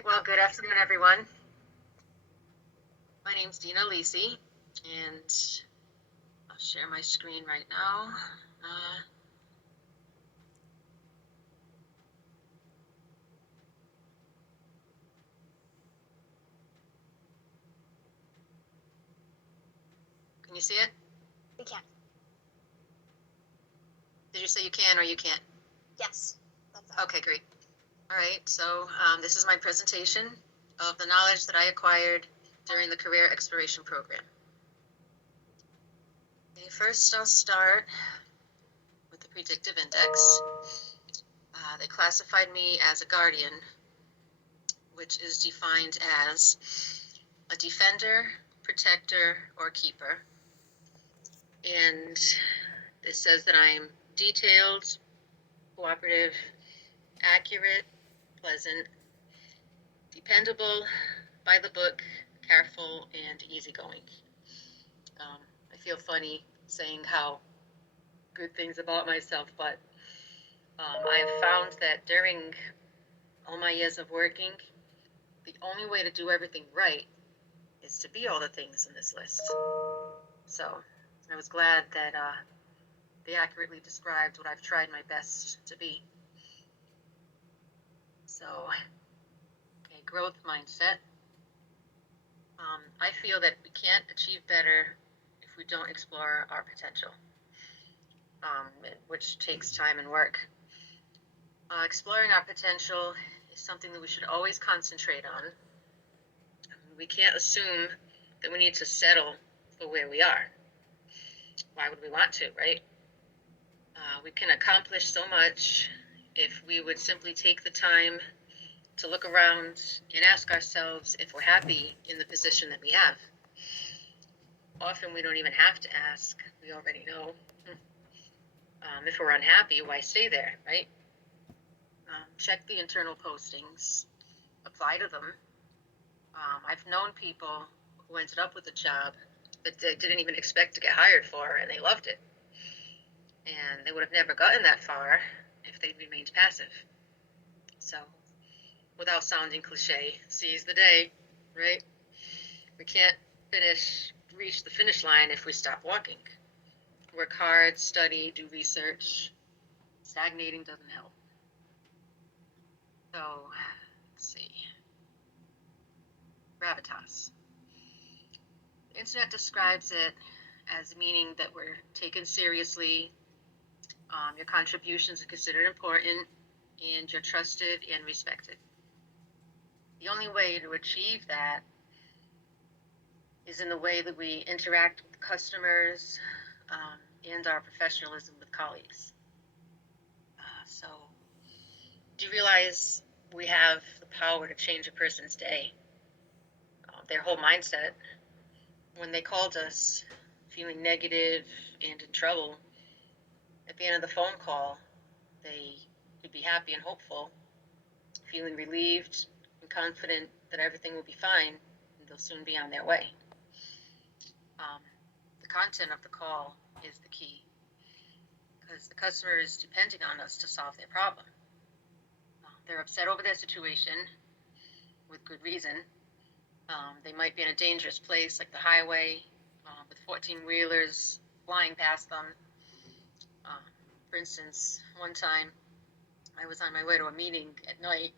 right, well, good afternoon, everyone. My name's Dina Lisi, and I'll share my screen right now. Can you see it? We can. Did you say you can or you can't? Yes. Okay, great. All right, so this is my presentation of the knowledge that I acquired during the Career Exploration Program. Okay, first I'll start with the predictive index. They classified me as a guardian, which is defined as a defender, protector, or keeper. And it says that I'm detailed, cooperative, accurate, pleasant, dependable, by the book, careful, and easygoing. I feel funny saying how good things about myself, but I have found that during all my years of working, the only way to do everything right is to be all the things in this list. So I was glad that they accurately described what I've tried my best to be. So, okay, growth mindset. I feel that we can't achieve better if we don't explore our potential, which takes time and work. Exploring our potential is something that we should always concentrate on. We can't assume that we need to settle for where we are. Why would we want to, right? We can accomplish so much if we would simply take the time to look around and ask ourselves if we're happy in the position that we have. Often we don't even have to ask, we already know. If we're unhappy, why stay there, right? Check the internal postings, apply to them. I've known people who ended up with a job that they didn't even expect to get hired for, and they loved it. And they would have never gotten that far if they'd remained passive. So, without sounding cliche, seize the day, right? We can't reach the finish line if we stop walking. Work hard, study, do research. Stagnating doesn't help. So, let's see. Gravitas. The internet describes it as meaning that we're taken seriously, your contributions are considered important, and you're trusted and respected. The only way to achieve that is in the way that we interact with customers and our professionalism with colleagues. So, do you realize we have the power to change a person's day, their whole mindset? When they called us feeling negative and in trouble, at the end of the phone call, they could be happy and hopeful, feeling relieved and confident that everything will be fine and they'll soon be on their way. The content of the call is the key, because the customer is depending on us to solve their problem. They're upset over their situation with good reason. They might be in a dangerous place like the highway with 14-wheelers flying past them. For instance, one time I was on my way to a meeting at night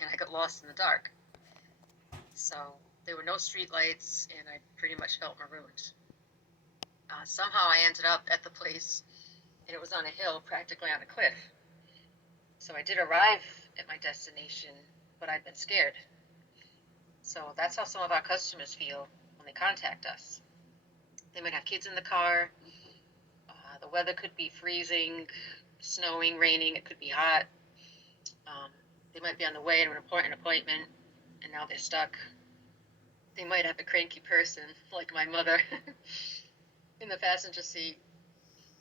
and I got lost in the dark. So there were no street lights and I pretty much felt marooned. Somehow I ended up at the place and it was on a hill, practically on a cliff. So I did arrive at my destination, but I'd been scared. So that's how some of our customers feel when they contact us. They might have kids in the car. The weather could be freezing, snowing, raining. It could be hot. They might be on the way to an important appointment, and now they're stuck. They might have a cranky person, like my mother, in the passenger seat.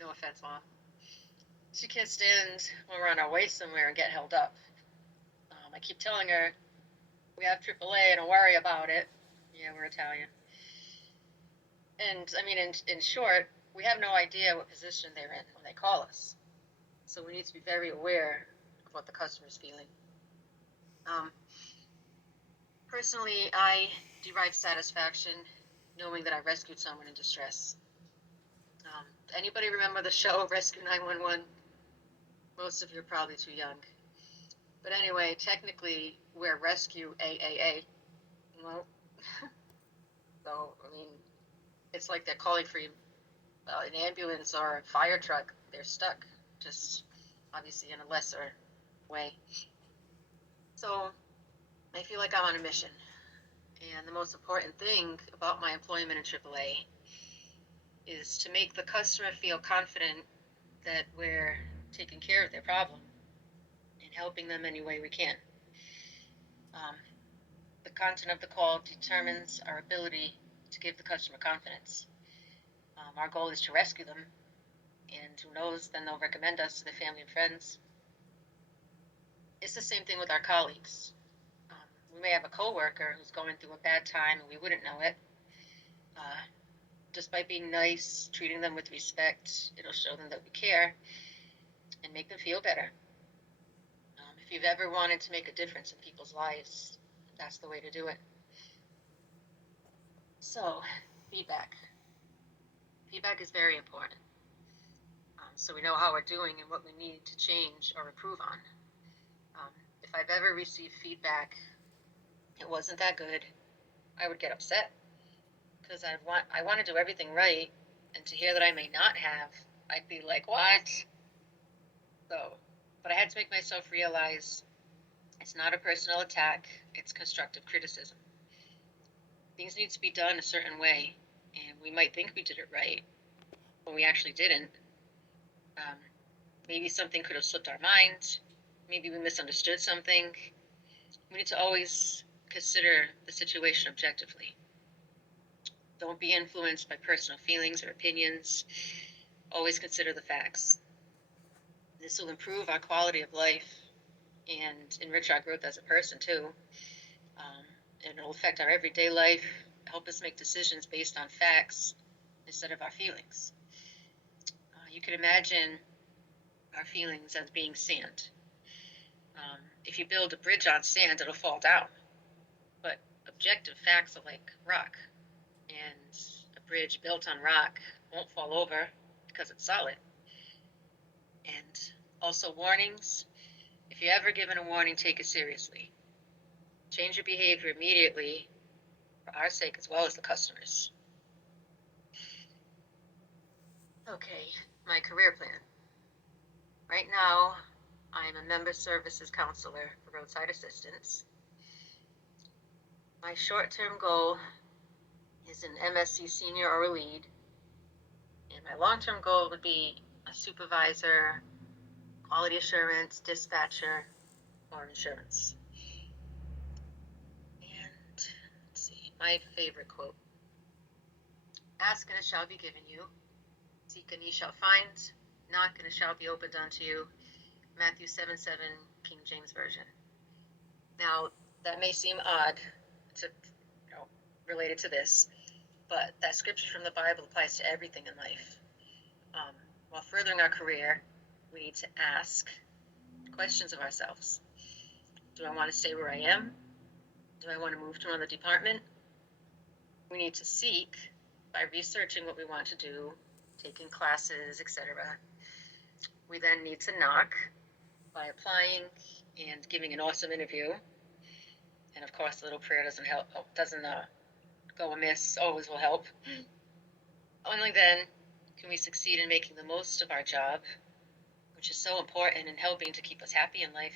No offense, Mom. She can't stand when we're on our way somewhere and get held up. I keep telling her, we have AAA, don't worry about it. Yeah, we're Italian. And I mean, in short, we have no idea what position they're in when they call us. So we need to be very aware of what the customer's feeling. Personally, I derive satisfaction knowing that I rescued someone in distress. Anybody remember the show Rescue 911? Most of you are probably too young. But anyway, technically, we're Rescue AAA. Well, so, I mean, it's like they're calling for an ambulance or a fire truck. They're stuck, just obviously in a lesser way. So I feel like I'm on a mission. And the most important thing about my employment in AAA is to make the customer feel confident that we're taking care of their problem and helping them any way we can. The content of the call determines our ability to give the customer confidence. Our goal is to rescue them, and who knows, then they'll recommend us to their family and friends. It's the same thing with our colleagues. We may have a coworker who's going through a bad time and we wouldn't know it. Just by being nice, treating them with respect, it'll show them that we care and make them feel better. If you've ever wanted to make a difference in people's lives, that's the way to do it. So, feedback. Feedback is very important. So we know how we're doing and what we need to change or improve on. If I've ever received feedback, it wasn't that good, I would get upset because I want to do everything right, and to hear that I may not have, I'd be like, what? So, but I had to make myself realize it's not a personal attack, it's constructive criticism. Things need to be done a certain way, and we might think we did it right, but we actually didn't. Maybe something could have slipped our mind. Maybe we misunderstood something. We need to always consider the situation objectively. Don't be influenced by personal feelings or opinions. Always consider the facts. This will improve our quality of life and enrich our growth as a person too. And it'll affect our everyday life, help us make decisions based on facts instead of our feelings. You can imagine our feelings as being sand. If you build a bridge on sand, it'll fall down. But objective facts are like rock. And a bridge built on rock won't fall over because it's solid. And also warnings. If you're ever given a warning, take it seriously. Change your behavior immediately for our sake as well as the customers. Okay, my career plan. Right now, I'm a member services counselor for roadside assistance. My short-term goal is an MSc senior or a lead, and my long-term goal would be a supervisor, quality assurance, dispatcher, or insurance. And let's see, my favorite quote. Ask and it shall be given you. Seek and ye shall find. Knock and it shall be opened unto you. Matthew 7:7, King James Version. Now, that may seem odd to, related to this, but that scripture from the Bible applies to everything in life. While furthering our career, we need to ask questions of ourselves. Do I want to stay where I am? Do I want to move to another department? We need to seek by researching what we want to do, taking classes, etc. We then need to knock by applying and giving an awesome interview. And of course, a little prayer doesn't go amiss, always will help. Only then can we succeed in making the most of our job, which is so important in helping to keep us happy in life.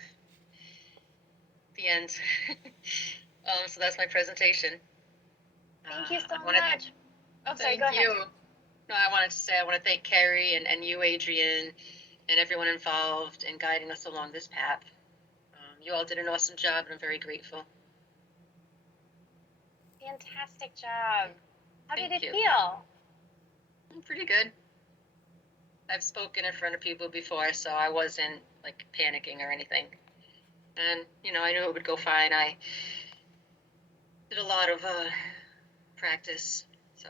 The end. So that's my presentation. Thank you so much. Oh, sorry, go ahead. Thank you. No, I wanted to say I want to thank Carrie and you, Adrian, and everyone involved in guiding us along this path. You all did an awesome job, and I'm very grateful. Fantastic job. How did it Thank you. feel? Pretty good. I've spoken in front of people before, so I wasn't like panicking or anything. And, I knew it would go fine. I did a lot of practice, so.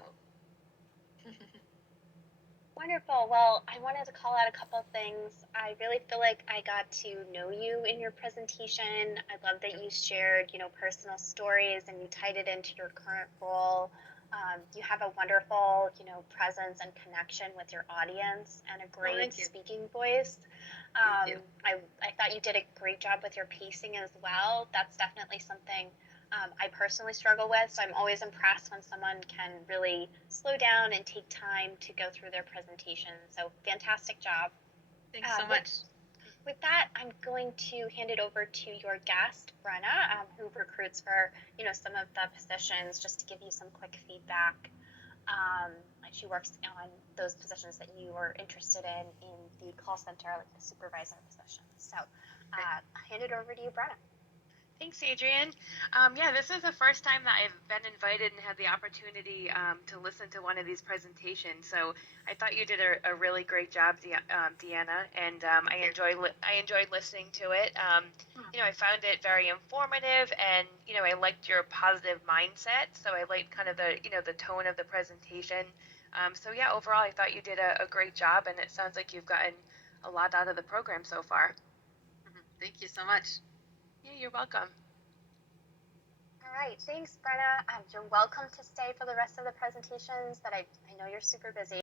Wonderful. Well, I wanted to call out a couple of things. I really feel like I got to know you in your presentation. I love that you shared, personal stories and you tied it into your current role. You have a wonderful, presence and connection with your audience and a Oh, great thank you. speaking voice. Thank you. I thought you did a great job with your pacing as well. That's definitely something I personally struggle with. So I'm always impressed when someone can really slow down and take time to go through their presentation. So fantastic job. Thanks so With much. that, I'm going to hand it over to your guest, Brenna, who recruits for some of the positions. Just to give you some quick feedback, she works on those positions that you are interested in the call center, like the supervisor positions. So, I'll hand it over to you, Brenna. Thanks, Adrienne. Yeah, this is the first time that I've been invited and had the opportunity to listen to one of these presentations. So I thought you did a really great job, Deanna, and I enjoyed listening to it. I found it very informative, and I liked your positive mindset. So I liked kind of the tone of the presentation. So yeah, overall, I thought you did a great job, and it sounds like you've gotten a lot out of the program so far. Thank you so much. Yeah, you're welcome. All right, thanks, Brenna. You're welcome to stay for the rest of the presentations, but I know you're super busy.